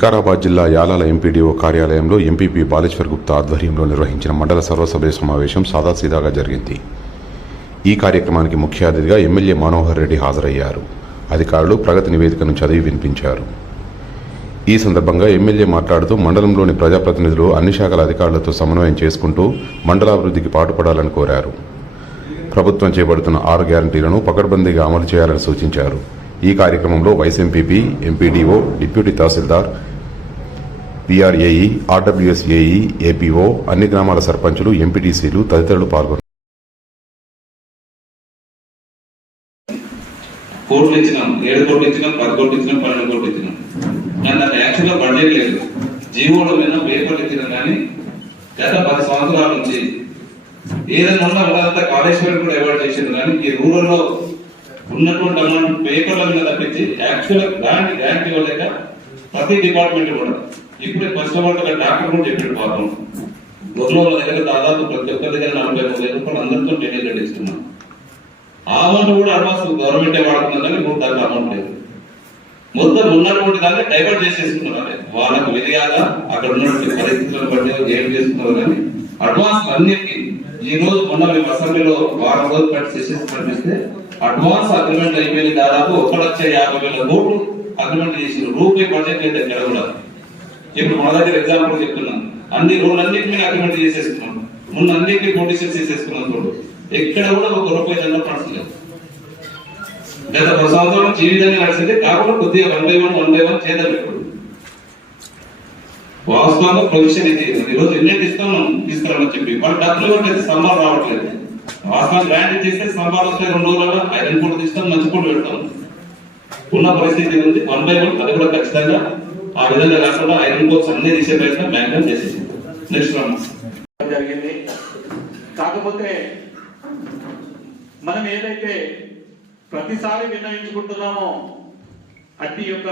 వికారాబాద్ జిల్లా యాలాల ఎంపీడీఓ కార్యాలయంలో ఎంపీపీ బాలేశ్వర్ గుప్తా ఆధ్వర్యంలో నిర్వహించిన మండల సర్వసభ్య సమావేశం సాదాసీదాగా జరిగింది. ఈ కార్యక్రమానికి ముఖ్య అతిథిగా ఎమ్మెల్యే మనోహర్ రెడ్డి హాజరయ్యారు. అధికారులు ప్రగతి నివేదికను చదివి వినిపించారు. ఈ సందర్భంగా ఎమ్మెల్యే మాట్లాడుతూ మండలంలోని ప్రజాప్రతినిధులు అన్ని శాఖల అధికారులతో సమన్వయం చేసుకుంటూ మండలాభివృద్ధికి పాటుపడాలని కోరారు. ప్రభుత్వం చేపడుతున్న ఆరు గ్యారంటీలను పకడ్బందీగా అమలు చేయాలని సూచించారు. ఈ కార్యక్రమంలో vice MPP MPDO deputy tahsildar PR AE RWS AE APO అన్ని గ్రామాల సర్పంచులు ఎంపీటీసీలు తదితరులు పాల్గొన్నారు. కోట్లు ఇచ్చినాం ఏడు కోట్లు ఇచ్చినాం పది కోట్లు ఇచ్చినాం పన్నెండు కోట్లు ఇచ్చినాం. దాని నాకు యాక్చువల్గా బడ్జెట్ లేదు. జీవోలో మీద పేపర్లు ఇచ్చినాం కానీ గత పది సంవత్సరాల నుంచి ఏదైనా ఉన్నా వాళ్ళంతా కాళేశ్వరం కూడా అవార్డు చేసింది కానీ ఈ రూరల్లో ఉన్నటువంటి అమౌంట్ పేపర్ల మీద తప్పించి యాక్చువల్ గ్రాంట్ గ్రాంట్ ఇవ్వలేక ప్రతి డిపార్ట్మెంట్ కూడా ఇప్పుడే ఫస్ట్ ఆఫ్ ఆల్ డాక్టర్ కూడా చెప్పాడు పాపం. ఊర్లో వాళ్ళ దగ్గర దాదాపు ప్రతి ఒక్కరి దగ్గర నలభై మూడు వేల రూపాయలు అందరితో డెలివరీ కట్టిస్తున్నాం ఆ అమౌంట్ కూడా అడ్వాన్స్ గవర్నమెంటే వాడుతున్నారు కానీ ఇప్పుడు దాకా అమౌంట్ లేదు. మొత్తం ఉన్నటువంటి దాన్ని డైవర్ట్ చేసేసుకున్నారు వాళ్ళకు తెలియాలా అక్కడ ఉన్నటువంటి పరిస్థితులను బట్టి ఏం చేస్తున్నారు కానీ అడ్వాన్స్ అన్నిటికీ ఈ రోజు మొన్న మేము అసెంబ్లీలో వారం రోజులు కట్ చేసేసి కనిపిస్తే అడ్వాన్స్ అగ్రిమెంట్ అయిపోయింది దాదాపు ఒక లక్ష యాభై వేల కోట్లు అగ్రిమెంట్ చేసిన రూపాయి బడ్జెట్ లేదు ఎక్కడ కూడా ఇప్పుడు మన దగ్గర ఎగ్జాంపుల్ చెప్తున్నాను. అన్ని రోడ్లు అన్నిటి అగ్రిమెంట్ చేసేసుకున్నాం. ముందు అన్నింటినీ కొటేషన్స్ చేసేసుకున్నాం చూడు ఎక్కడ కూడా ఒక రూపాయి దాంట్లో పడలేదు గత పది సంవత్సరం నుంచి నడిచింది? కాకుండా కొద్దిగా one by one one by one చేద్దాం ఇప్పుడు వాస్తవంగా ప్రొవిషన్ ఇది. ఈరోజు రోజు ఇస్తాం తీసుకురామని చెప్పి. వాళ్ళు డబ్బులు కొట్టేది స్తంభాలు రావట్లేదు. వాస్తవం గ్రాండ్ చేస్తే స్తంభాలు వస్తే రెండు రోజులు ఐరన్ కూడా తీస్తాం మంచి కూడా పెడతాం. ఉన్న పరిస్థితి ఉంది వన్ బై వన్ అది కూడా ఖచ్చితంగా ఆ విధంగా కాకుండా ఐరన్ కోర్స్ అన్ని తీసే ప్రయత్నం బ్యాంక్ చేసేసింది నెక్స్ట్ జరిగింది. కాకపోతే మనం ఏదైతే ప్రతిసారి నిర్ణయించుకుంటున్నామో అట్టి యొక్క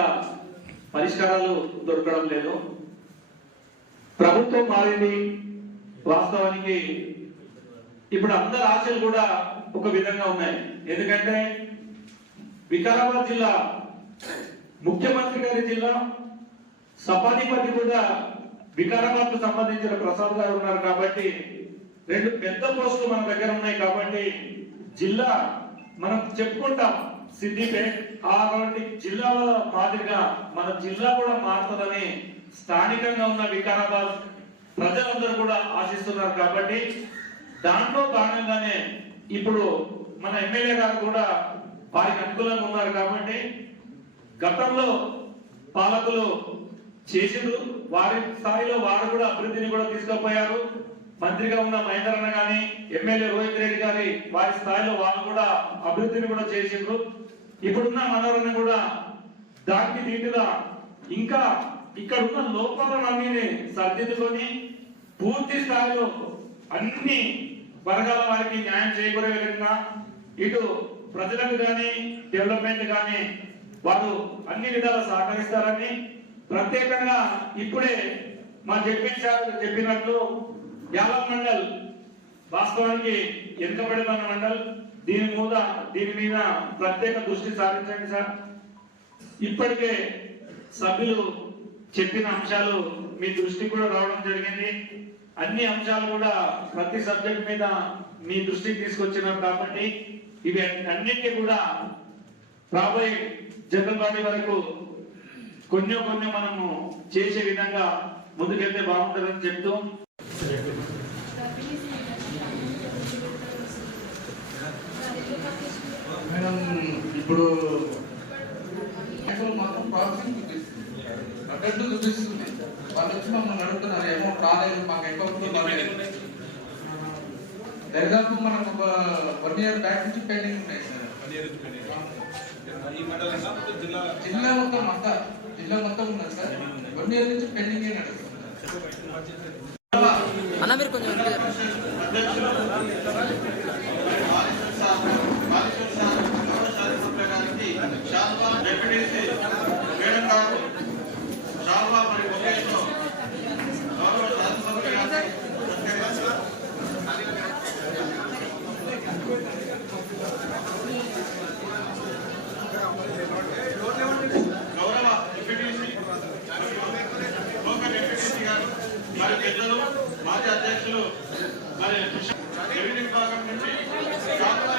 పరిష్కారాలు దొరకడం లేదు. ప్రభుత్వం మారింది వాస్తవానికి. ఇప్పుడు అందరి ఆశలు కూడా ఒక విధంగా ఉన్నాయి. ఎందుకంటే వికారాబాద్ జిల్లా ముఖ్యమంత్రి గారి జిల్లా సభాధిపతి కూడా వికారాబాద్కు సంబంధించిన ప్రసాద్ గారు ఉన్నారు కాబట్టి రెండు పెద్ద పోస్టులు మన దగ్గర ఉన్నాయి కాబట్టి జిల్లా మనం చెప్పుకుంటాం సిద్దిపేట్ అలాంటి జిల్లా మాదిరిగా మన జిల్లా కూడా మారుతుందని స్థానికంగా ఉన్న వికారాబాద్ ప్రజలందరూ కూడా ఆశిస్తున్నారు కాబట్టి దాంట్లో భాగంగానే ఇప్పుడు మన ఎమ్మెల్యే గారు కూడా వారికి అనుకూలంగా ఉన్నారు కాబట్టి గతంలో పాలకులు చేసిండ్రు వారి స్థాయిలో వారు కూడా అభివృద్ధిని కూడా తీసుకుపోయారు. మంత్రిగా ఉన్న మహేంద్రన్న గాని ఎమ్మెల్యే రోహిత్ రెడ్డి గారి వారి స్థాయిలో వాళ్ళు కూడా అభివృద్ధిని కూడా చేసిండ్రు. ఇప్పుడున్న మనోరణ కూడా దానికి దీటుగా ఇంకా ఇక్కడ ఉన్న లోపాలన్నీ సర్దిద్దుకొని పూర్తి స్థాయిలో అన్ని వర్గాల వారికి న్యాయం చేయకూడే విధంగా ఇటు ప్రజలకు గాని డెవలప్మెంట్ గాని వారు అన్ని విధాలు సహకరిస్తారని ప్రత్యేకంగా ఇప్పుడే మా జడ్పీ సార్ చెప్పినట్లు యాలం మండల్ వాస్తవానికి వెనుకబడిన మండల్? దీని మీద దీని మీద ప్రత్యేక దృష్టి సారించండి సార్. ఇప్పటికే సభ్యులు చెప్పిన అంశాలు మీ దృష్టికి కూడా రావడం జరిగింది. అన్ని అంశాలు కూడా ప్రతి సబ్జెక్ట్ మీద మీ దృష్టికి తీసుకొచ్చినారు కాబట్టి ఇవి అన్నిటికీ కూడా రాబోయే జనరల్ బాడీ వరకు కొన్ని కొన్ని మనము చేసే విధంగా ముందుకెళ్తే బాగుంటుందని చెప్తూ మేడం ఇప్పుడు మాత్రం ప్రాసెసింగ్ చూపిస్తుంది అడ్డు చూపిస్తుంది వాళ్ళు వచ్చి మమ్మల్ని అడుగుతున్నారు అమౌంట్ రాలేదు మాకు అకౌంట్ రాలేదు. దరిదాపు మనకు ఒక వన్ ఇయర్ బ్యాక్ నుంచి పెండింగ్ ఉన్నాయి సార్ జిల్లా మొత్తం అంతా. జిల్లా మొత్తం ఉన్నది సార్ వన్ ఇయర్ నుంచి పెండింగ్ నడుస్తుంది. అన్న మీరు కొంచెం అధ్యక్షులు మరి రెవెన్యూ విభాగం నుంచి శాఖల